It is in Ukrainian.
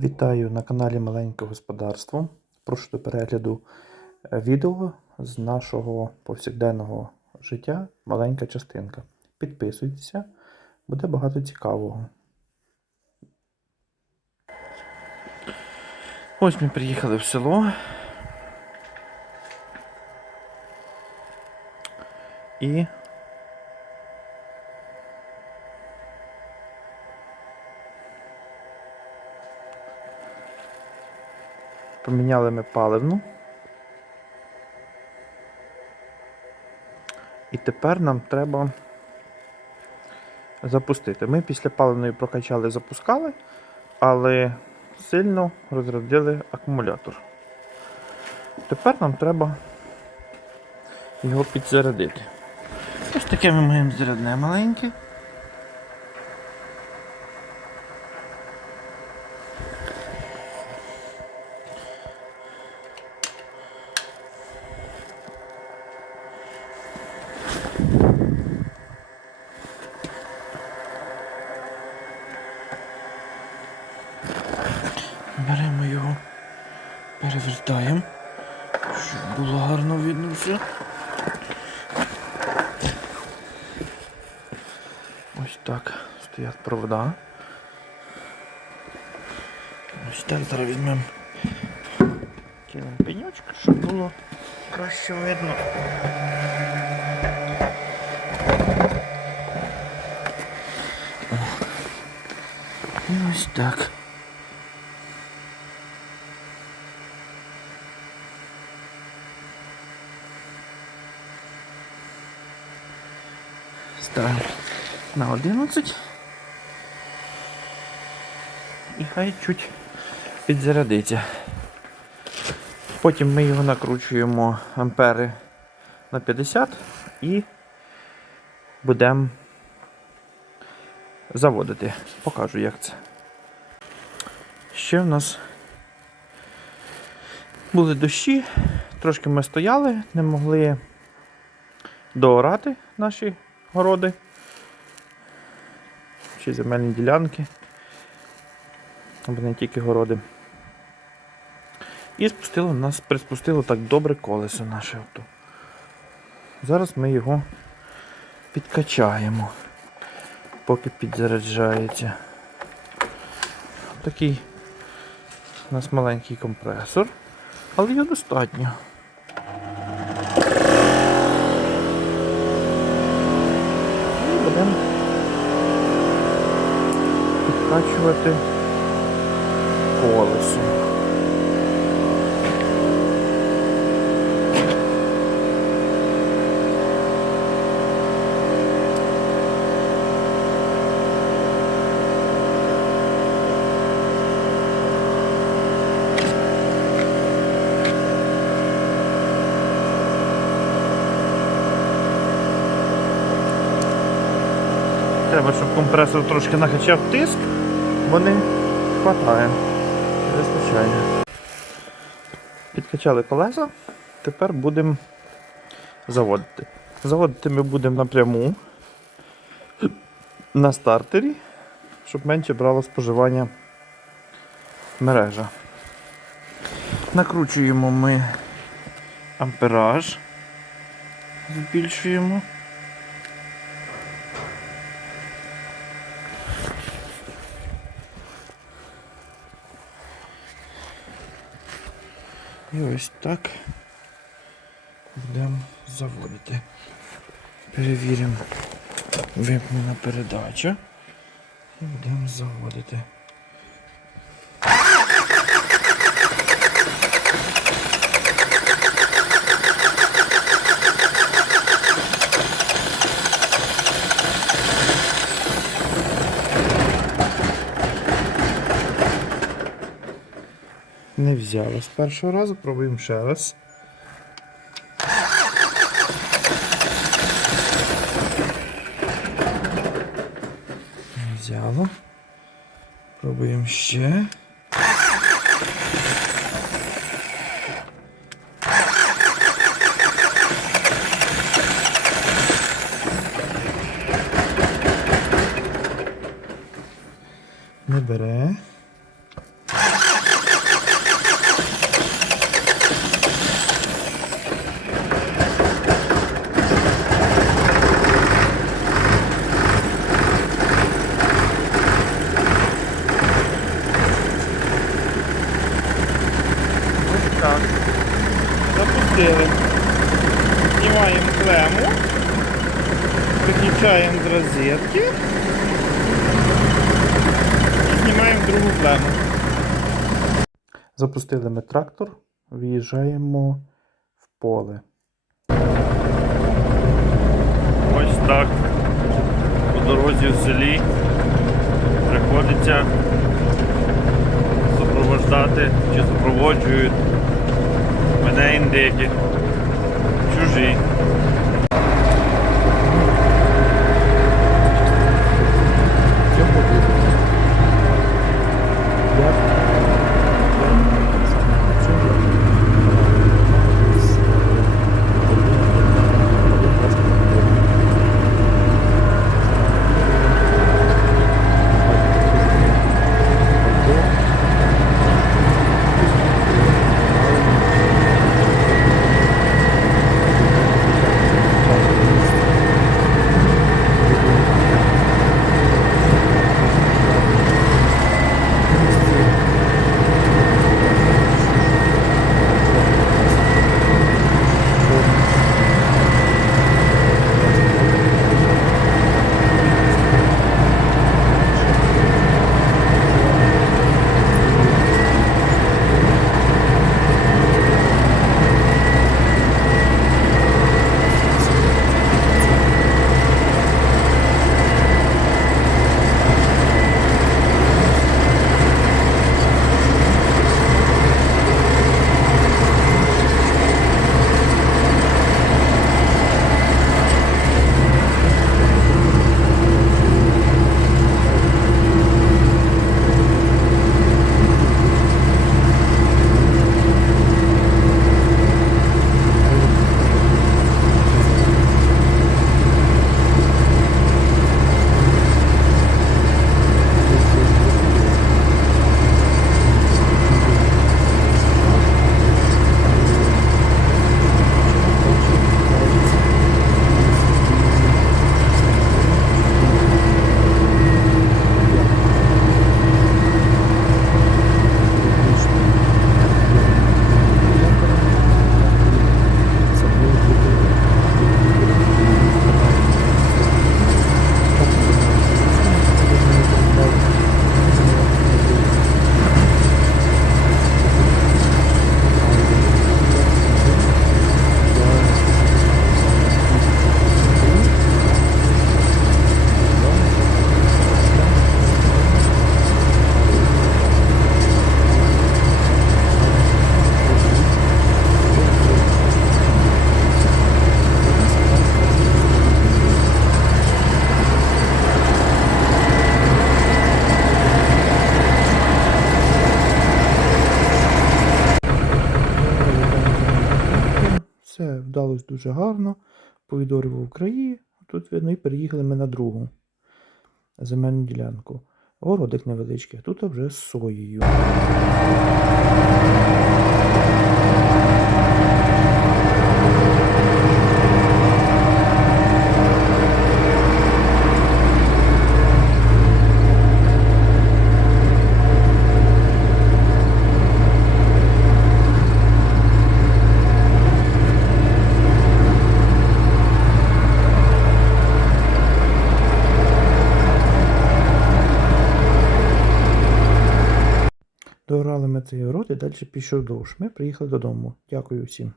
Вітаю на каналі Маленьке Господарство. Прошу до перегляду е, відео з нашого повсякденного життя. Маленька частинка. Підписуйтеся, буде багато цікавого. Ось ми приїхали в село. І Поміняли ми паливну. І тепер нам треба запустити. Ми після паливної прокачали, запускали, але сильно розрядили акумулятор. Тепер нам треба його підзарядити. Ось таке ми маємо зарядне маленьке. Беремо його, перевертаємо, щоб було гарно видно все. Ось так стоять провода. Ось так зараз візьмемо. Кинемо пеньочок, щоб було краще видно. І ось так. Ставимо на 11. І хай чуть підзарядиться. Потім ми його накручуємо ампери на 50 і будемо заводити. Покажу, як це. Ще в нас були дощі, трошки ми стояли, не могли доорати наші городи чи земельні ділянки, або не тільки городи. І спустило нас, приспустило так добре колесо наше авто. Зараз ми його підкачаємо, поки підзаряджається. Такий у нас маленький компресор, але його достатньо. І будемо підкачувати колесо. Треба, щоб компресор трошки накачав тиск, бо не хватає. Вистачає. Підкачали колеса, тепер будемо заводити. Заводити ми будемо напряму на стартері, щоб менше брало споживання мережа. Накручуємо ми ампераж, збільшуємо. І ось так будемо заводити. Перевіримо вимкнена передача і будемо заводити. Не взяла з першого разу, пробуємо ще раз. Взяло. Пробуємо ще. Не бере. Так. Запустили. Знімаємо клему. Підключаємо з розетки. І знімаємо другу клему. Запустили ми трактор, виїжджаємо в поле. Ось так. По дорозі в селі приходиться супроводжати чи супроводжують мене індики, чужі. Дуже гарно. Повідорював краї. Тут видно, і переїхали ми на другу земельну ділянку. Городик невеличкий, тут вже з соєю. Дограли ми цей город і далі пішов довж. Ми приїхали додому. Дякую всім.